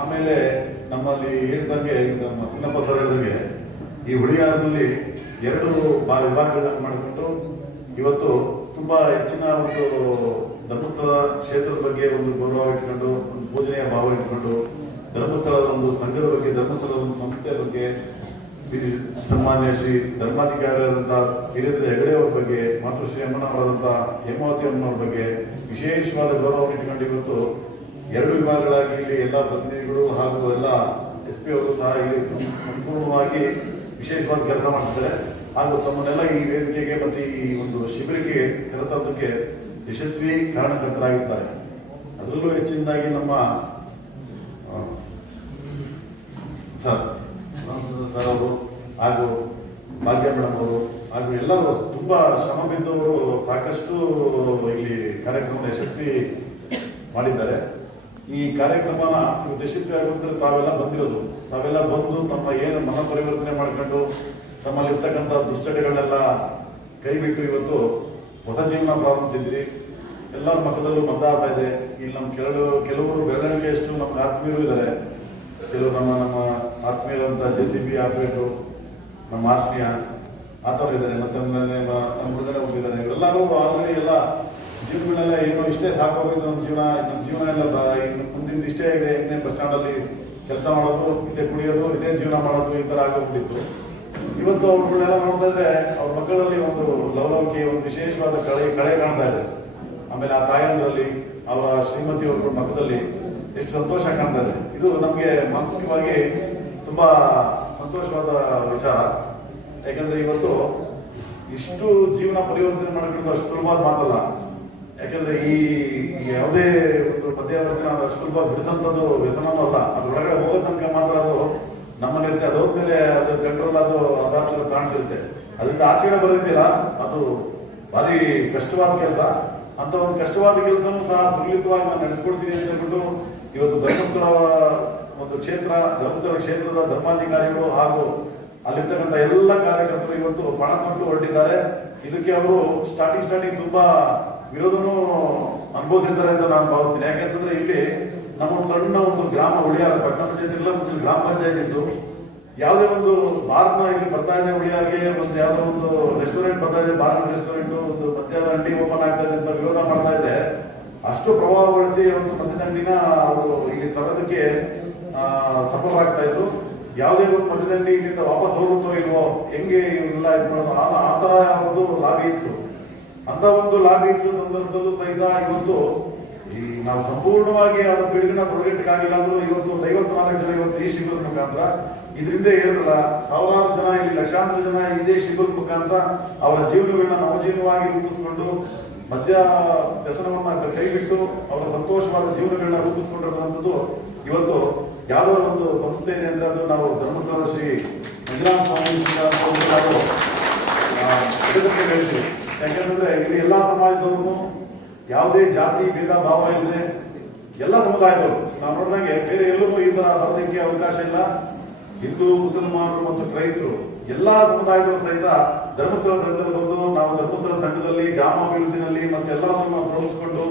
ಆಮೇಲೆ ನಮ್ಮಲ್ಲಿ ಹೇಳಿದಂಗೆ ನಮ್ಮ ಸಿನ್ನಪ್ಪ ಸರ್ ಹೇಳಿದಂಗೆ ಈ ಹುಳಿಯಾರಿನಲ್ಲಿ 2 ವಿಭಾಗಗಳನ್ನು ಮಾಡಿಕೊಂಡು ಇವತ್ತು ತುಂಬಾ ಹೆಚ್ಚಿನ ಒಂದು ಧರ್ಮಸ್ಥಳ ಕ್ಷೇತ್ರದ ಬಗ್ಗೆ ಒಂದು ಗೌರವ ಇಟ್ಕೊಂಡು, ಒಂದು ಪೂಜನೆಯ ಭಾವ ಇಟ್ಕೊಂಡು, ಧರ್ಮಸ್ಥಳದ ಒಂದು ಸಂಘದ ಬಗ್ಗೆ, ಧರ್ಮಸ್ಥಳದ ಒಂದು ಸಂಸ್ಥೆಯ ಬಗ್ಗೆ, ಸನ್ಮಾನ್ಯ ಶ್ರೀ ಧರ್ಮಾಧಿಕಾರಿಯಾದಂತಹ ಹಿರಿಯ ಹೆಗಡೆ ಅವರ ಬಗ್ಗೆ, ಮಾತೃಶ್ರೀ ಅಮ್ಮನವರಾದಂತಹ ಹೇಮಾವತಿ ಅಮ್ಮನವ್ರ ಬಗ್ಗೆ ವಿಶೇಷವಾದ ಗೌರವ ಇಟ್ಕೊಂಡು ಇವತ್ತು 2 ವಿಭಾಗಗಳಾಗಿ ಇಲ್ಲಿ ಎಲ್ಲ ಪ್ರತಿನಿಧಿಗಳು ಹಾಗೂ ಎಲ್ಲ SP ಅವರು ಸಹ ಇಲ್ಲಿ ಸಂಪೂರ್ಣವಾಗಿ ವಿಶೇಷವಾದ ಕೆಲಸ ಮಾಡ್ತಿದ್ದಾರೆ. ಹಾಗೂ ತಮ್ಮನ್ನೆಲ್ಲ ಈ ವೇದಿಕೆಗೆ ಮತ್ತೆ ಈ ಒಂದು ಶಿಬಿರಕ್ಕೆ ಕರೆತಂದಕ್ಕೆ ಯಶಸ್ವಿ ಕಾರಣಕರ್ತರಾಗಿದ್ದಾರೆ. ಅದರಲ್ಲೂ ಹೆಚ್ಚಿನದಾಗಿ ನಮ್ಮ ಸರ್ ಅವರು ಹಾಗೂ ಭಾಗ್ಯ ಮೇಡಮ್ ಅವರು ಹಾಗೂ ಎಲ್ಲರೂ ತುಂಬಾ ಶ್ರಮ ಬಿದ್ದವರು ಸಾಕಷ್ಟು ಇಲ್ಲಿ ಕಾರ್ಯಕ್ರಮ ಯಶಸ್ವಿ ಮಾಡಿದ್ದಾರೆ. ಈ ಕಾರ್ಯಕ್ರಮನ ಯಶಸ್ವಿ ಆಗುವಂದ್ರೆ ತಾವೆಲ್ಲ ಬಂದು ತಮ್ಮ ಏನು ಮನ ಪರಿವರ್ತನೆ ಮಾಡ್ಕೊಂಡು ತಮ್ಮಲ್ಲಿರ್ತಕ್ಕಂಥ ದುಶ್ಚಟಗಳನ್ನೆಲ್ಲ ಕೈ ಬಿಟ್ಟು ಇವತ್ತು ಹೊಸ ಜೀವನ ಪ್ರಾರಂಭಿಸಿದ್ರಿ. ಎಲ್ಲರ ಮಕ್ಕದಲ್ಲೂ ಮದ್ದಾಗ್ತಾ ಇದೆ. ಇಲ್ಲಿ ನಮ್ಮ ಕೆಲವರು ಬೆಳವಣಿಗೆಯಷ್ಟು ನಮ್ಮ ಆತ್ಮೀಯರು ಇದ್ದಾರೆ. ಕೆಲವರು ನಮ್ಮ ಆತ್ಮೀಯರಂತ JCB ಆಪರೇಟರು ನಮ್ಮ ಆತ್ಮೀಯ ಆ ಥರ ಇದ್ದಾರೆ. ಮತ್ತೆ ನಮ್ಮ ಹುಡುಗರ ಹೋಗಿದ್ದಾರೆ. ಇವರೆಲ್ಲರೂ ಆಲ್ರೆಡಿ ಎಲ್ಲ ಜೀವನಗಳೆಲ್ಲ ಏನೋ ಇಷ್ಟೇ ಸಾಕೋಗಿದ್ದು ನಮ್ಮ ಜೀವನ ಎಲ್ಲ ಇನ್ನು ಮುಂದಿನ ಇಷ್ಟೇ ಇದೆ. ಎಣ್ಣೆ ಬಸ್ ಸ್ಟ್ಯಾಂಡಲ್ಲಿ ಕೆಲಸ ಮಾಡೋದು, ಇದೇ ಕುಡಿಯೋದು, ಇದೇ ಜೀವನ ಮಾಡೋದು, ಈ ಥರ ಆಗೋಗ್ಬಿಟ್ಟಿತ್ತು. ಇವತ್ತು ಅವ್ರುಗಳೆಲ್ಲ ನೋಡ್ತಾ ಇದ್ರೆ ಅವ್ರ ಮಕ್ಕಳಲ್ಲಿ ಒಂದು ಲವಲವಿಕೆ, ಒಂದು ವಿಶೇಷವಾದ ಕಳೆ ಕಾಣ್ತಾ ಇದೆ. ಆಮೇಲೆ ಆ ತಾಯಂದ್ರಲ್ಲಿ ಅವರ ಶ್ರೀಮತಿ ಅವರ ಮಕ್ಕಳಲ್ಲಿ ಎಷ್ಟು ಸಂತೋಷ ಕಾಣ್ತಾ ಇದೆ. ಇದು ನಮಗೆ ಮಾನಸಿಕವಾಗಿ ತುಂಬಾ ಸಂತೋಷವಾದ ವಿಚಾರ. ಯಾಕಂದ್ರೆ ಇವತ್ತು ಇಷ್ಟು ಜೀವನ ಪರಿವರ್ತನೆ ಮಾಡಿಕೊಂಡು ಅಷ್ಟು ಸುಲಭವಾದ ಮಾತಲ್ಲ. ಯಾಕಂದ್ರೆ ಈ ಯಾವುದೇ ಒಂದು ಮಧ್ಯಾವರ್ತನ ಅಷ್ಟು ಸುಲಭ ಬಿಡಿಸಂಥದ್ದು ವ್ಯಸನವೂ ಅಲ್ಲ. ಅದು ಒಳಗಡೆ ಹೋಗೋ ತನಕ ಮಾತ್ರ ಅದು ನಮ್ಮಲ್ಲಿರುತ್ತೆ. ಅದು ಹೋದ್ಮೇಲೆ ಅದು ಕಂಟ್ರೋಲ್ ಅದು ಅದಾದ ಕಾಣ್ತಿರುತ್ತೆ. ಅದರಿಂದ ಆಚರಣೆ ಬರೋದಿಲ್ಲ. ಅದು ಭಾರಿ ಕಷ್ಟವಾದ ಕೆಲಸ. ಅಂತ ಒಂದು ಕಷ್ಟವಾದ ಕೆಲಸನೂ ಸಹ ಸುಲಲಿತವಾಗಿ ನಾನು ನಡೆಸ್ಕೊಡ್ತೀನಿ ಅಂತ ಹೇಳ್ಬಿಟ್ಟು ಇವತ್ತು ಧರ್ಮಸ್ಥಳ ಒಂದು ಧರ್ಮಸ್ಥಳ ಕ್ಷೇತ್ರದ ಧರ್ಮಾಧಿಕಾರಿಗಳು ಹಾಗೂ ಅಲ್ಲಿರ್ತಕ್ಕಂಥ ಎಲ್ಲ ಕಾರ್ಯಕರ್ತರು ಇವತ್ತು ಪಣ ತೊಟ್ಟು ಹೊರಟಿದ್ದಾರೆ. ಇದಕ್ಕೆ ಅವರು ಸ್ಟಾರ್ಟಿಂಗ್ ತುಂಬಾ ವಿರೋಧನೂ ಅನುಭವಿಸಿದ್ದಾರೆ ಅಂತ ನಾನು ಭಾವಿಸ್ತೀನಿ. ಯಾಕೆಂತಂದ್ರೆ ಇಲ್ಲಿ ನಮ್ಮ ಸಣ್ಣ ಒಂದು ಗ್ರಾಮ ಉಳಿಯಾರ ಪಟ್ಟಣ ಪಂಚಾಯತ್ ಗ್ರಾಮ ಪಂಚಾಯತ್ ಇದ್ದು ಯಾವುದೇ ಒಂದು ಬಾರ್ನ ಇಲ್ಲಿ ಬರ್ತಾ ಇದೆ, ಉಳಿಯಾಗೆ ಒಂದು ಯಾವುದೋ ಒಂದು ರೆಸ್ಟೋರೆಂಟ್ ಬರ್ತಾ ಇದೆ, ಬಾರ್ ರೆಸ್ಟೋರೆಂಟ್, ಒಂದು ಮದ್ಯದ ಅಂಗಡಿ ಓಪನ್ ಆಗ್ತಾ ಇದೆ ಅಂತ ವಿರೋಧ ಮಾಡ್ತಾ ಇದೆ. ಅಷ್ಟು ಪ್ರಭಾವಗೊಳಿಸಿ ಒಂದು ಮದ್ಯದ ಅಂಗಡಿನ ಅವರು ಇಲ್ಲಿ ತರೋದಕ್ಕೆ ಸಫಲರಾಗ್ತಾ ಇದ್ರು. ಯಾವುದೇ ಒಂದು ಮದ್ಯದ ಅಂಗಡಿ ಇಲ್ಲಿಂದ ವಾಪಸ್ ಹೋಗುತ್ತೋ ಇಲ್ವೋ, ಹೆಂಗೆ ಇವನ್ನೆಲ್ಲ ಇದು ಮಾಡೋದು, ಆ ತರ ಒಂದು ಲಾಭಿ ಇತ್ತು. ಅಂತ ಒಂದು ಲಾಭಿ ಇದ್ದ ಸಂದರ್ಭದಲ್ಲೂ ಸಹಿತ ಇವತ್ತು ಈ ನಾವು ಸಂಪೂರ್ಣವಾಗಿ ಅದರ ಪೀಳಿಗೆನ ತೊಡಗಿಟ್ಟಕ್ಕಾಗಿಲ್ಲ ಅಂದ್ರೂ ಇವತ್ತು 54 ಜನ ಇವತ್ತು ಈ ಶಿಬಿರದ ಮುಖಾಂತರ ಇದರಿಂದ ಹೇಳಿದ್ರಲ್ಲ, ಸಾವಿರಾರು ಜನ ಇಲ್ಲಿ ಲಕ್ಷಾಂತರ ಜನ ಇದೇ ಶಿಬಿರದ ಮುಖಾಂತರ ಅವರ ಜೀವನಗಳನ್ನ ನವಜೀವನವಾಗಿ ರೂಪಿಸಿಕೊಂಡು ಮದ್ಯ ವ್ಯಸನವನ್ನ ಕೈ ಬಿಟ್ಟು ಅವರ ಸಂತೋಷವಾದ ಜೀವನಗಳನ್ನ ರೂಪಿಸಿಕೊಂಡಿರುವಂಥದ್ದು ಇವತ್ತು ಯಾವುದೋ ಒಂದು ಸಂಸ್ಥೆ ಇದೆ ಅಂದ್ರೆ ಅದು ನಾವು ಧರ್ಮಸ್ಥಳದ ಶ್ರೀ ಮಂಜುನಾಥ ಸ್ವಾಮಿ ಹೇಳ್ತೀವಿ. ಯಾಕಂದ್ರೆ ಇಲ್ಲಿ ಎಲ್ಲಾ ಸಮಾಜದವರು ಯಾವುದೇ ಜಾತಿ ಭೇದ ಭಾವ ಇಲ್ಲದೆ ಎಲ್ಲ ಸಮುದಾಯದವರು ನಾವು ನೋಡಿದಂಗೆ ಬೇರೆ ಎಲ್ಲೂ ಈ ತರ ಬರೋದಕ್ಕೆ ಅವಕಾಶ ಇಲ್ಲ. ಹಿಂದೂ, ಮುಸಲ್ಮಾನರು ಮತ್ತು ಕ್ರೈಸ್ತರು ಎಲ್ಲಾ ಸಮುದಾಯದವರು ಸಹಿತ ಧರ್ಮಸ್ಥಳ ಸಂಘದಲ್ಲಿ ಬಂದು ನಾವು ಧರ್ಮಸ್ಥಳ ಸಂಘದಲ್ಲಿ ಗ್ರಾಮಾಭಿವೃದ್ಧಿನಲ್ಲಿ ಮತ್ತೆ ಎಲ್ಲವನ್ನು ಪ್ರೋತ್ಸಾಹಿಸಿಕೊಂಡು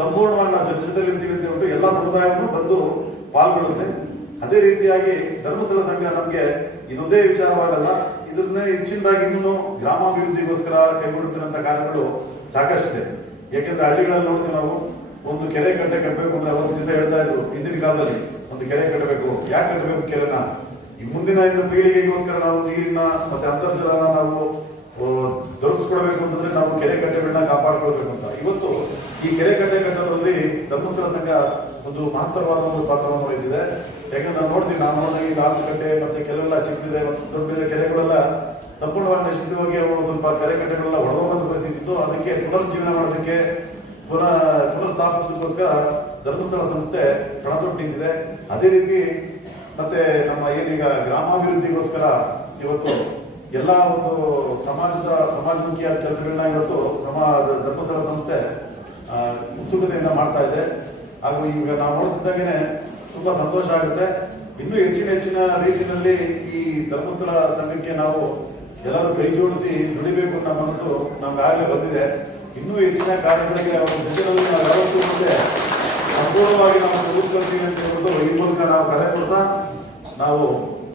ಸಂಪೂರ್ಣವಾಗಿ ನಾವು ಜೊತೆಯಲ್ಲಿ ಇರ್ತೀವಿ ಅಂತ ಹೇಳ್ಬಿಟ್ಟು ಎಲ್ಲಾ ಸಮುದಾಯವನ್ನು ಬಂದು ಪಾಲ್ಗೊಳ್ಳುತ್ತೆ. ಅದೇ ರೀತಿಯಾಗಿ ಧರ್ಮಸ್ಥಳ ಸಂಘ ನಮಗೆ ಇದೊಂದೇ ವಿಚಾರವಾಗಲ್ಲ, ಇದನ್ನೇ ಹೆಚ್ಚಿನದಾಗಿ ಇನ್ನೂ ಗ್ರಾಮಾಭಿವೃದ್ಧಿಗೋಸ್ಕರ ಕೈಗೊಳ್ಳುತ್ತಿರುವಂತಹ ಕಾರ್ಯಗಳು ಸಾಕಷ್ಟಿದೆ. ಯಾಕೆಂದ್ರೆ ಹಳ್ಳಿಗಳಲ್ಲಿ ನೋಡ್ತೀವಿ ನಾವು, ಒಂದು ಕೆರೆ ಕಟ್ಟೆ ಕಟ್ಟಬೇಕು ಅಂದ್ರೆ ಒಂದು ದಿವಸ ಹೇಳ್ತಾ ಇದ್ರು ಹಿಂದಿನ ಕಾಲದಲ್ಲಿ, ಒಂದು ಕೆರೆ ಕಟ್ಟಬೇಕು. ಯಾಕೆ ಕಟ್ಟಬೇಕು ಕೆರೆನ? ಈ ಮುಂದಿನ ಪೀಳಿಗೆಗೋಸ್ಕರ ನಾವು ನೀರಿನ ಮತ್ತೆ ಅಂತರ್ಜಲನ ನಾವು ದೊರಕಿಸ್ಕೊಡ್ಬೇಕು ಅಂತಂದ್ರೆ ನಾವು ಕೆರೆ ಕಟ್ಟೆಗಳನ್ನ ಕಾಪಾಡ್ಕೊಳ್ಬೇಕು ಅಂತ. ಇವತ್ತು ಈ ಕೆರೆ ಕಟ್ಟೆ ಕಟ್ಟೋದ್ರಲ್ಲಿ ಧರ್ಮಸ್ಥಳ ಸಂಘ ಒಂದು ಮಹತ್ತರವಾದ ಒಂದು ಪಾತ್ರವನ್ನು ವಹಿಸಿದೆ. ಯಾಕಂದ್ರೆ ನಾವು ನೋಡಿದಾಗ ಈ 4 ಕಟ್ಟೆ ಮತ್ತೆ ಕೆಲವೆಲ್ಲ ಚಿಕ್ಕದಿದೆ ಮತ್ತು ದೊಡ್ಡ ಕೆರೆಗಳೆಲ್ಲ ಸಂಪೂರ್ಣವಾಗಿ ನಶಿಸಿ ಹೋಗಿ ಅವರು ಸ್ವಲ್ಪ ಕೆರೆ ಕಟ್ಟೆಗಳೆಲ್ಲ ಒಡೆದುವಂತ ಪರಿಸ್ಥಿತಿ ಇತ್ತು. ಅದಕ್ಕೆ ಪುನರ್ಜೀವನ ಮಾಡೋದಕ್ಕೆ ಪುನರ್ ಸ್ಥಾಪಿಸೋದಕ್ಕೋಸ್ಕರ ಧರ್ಮಸ್ಥಳ ಸಂಸ್ಥೆ ಪಣತೊಟ್ಟು ನಿಂತಿದೆ. ಅದೇ ರೀತಿ ಮತ್ತೆ ನಮ್ಮ ಏನೀಗ ಗ್ರಾಮಾಭಿವೃದ್ಧಿಗೋಸ್ಕರ ಇವತ್ತು ಎಲ್ಲ ಒಂದು ಸಮಾಜಮುಖಿಯಾದ ಕೆಲಸಗಳನ್ನ ಇವತ್ತು ಧರ್ಮಸ್ಥಳ ಸಂಸ್ಥೆ ಉತ್ಸುಕತೆಯಿಂದ ಮಾಡ್ತಾ ಇದೆ. ಹಾಗೂ ಈಗ ನಾವು ನೋಡ್ತಿದ್ದಾಗೇನೆ ತುಂಬಾ ಸಂತೋಷ ಆಗುತ್ತೆ. ಇನ್ನೂ ಹೆಚ್ಚಿನ ರೀತಿಯಲ್ಲಿ ಈ ಧರ್ಮಸ್ಥಳ ಸಂಘಕ್ಕೆ ನಾವು ಎಲ್ಲರೂ ಕೈ ಜೋಡಿಸಿ ದುಡಿಬೇಕು ಅನ್ನೋ ಮನಸ್ಸು ನಮ್ಗೆ ಆಗಲೇ ಬಂದಿದೆ. ಇನ್ನೂ ಹೆಚ್ಚಿನ ಕಾರ್ಯಗಳಿಗೆ ಅವರ ಜೊತೆಯಲ್ಲಿ ನಾವು ಯಾವತ್ತೂ ಮುಂದೆ ಸಂಪೂರ್ಣವಾಗಿ ನಾವು ತೆಗೆದುಕೊಳ್ತೀವಿ ಅಂತ ಹೇಳ್ಬಿಟ್ಟು ಈ ಮೂಲಕ ನಾವು ಕರೆ ಕೊಡ್ತಾ ನಾವು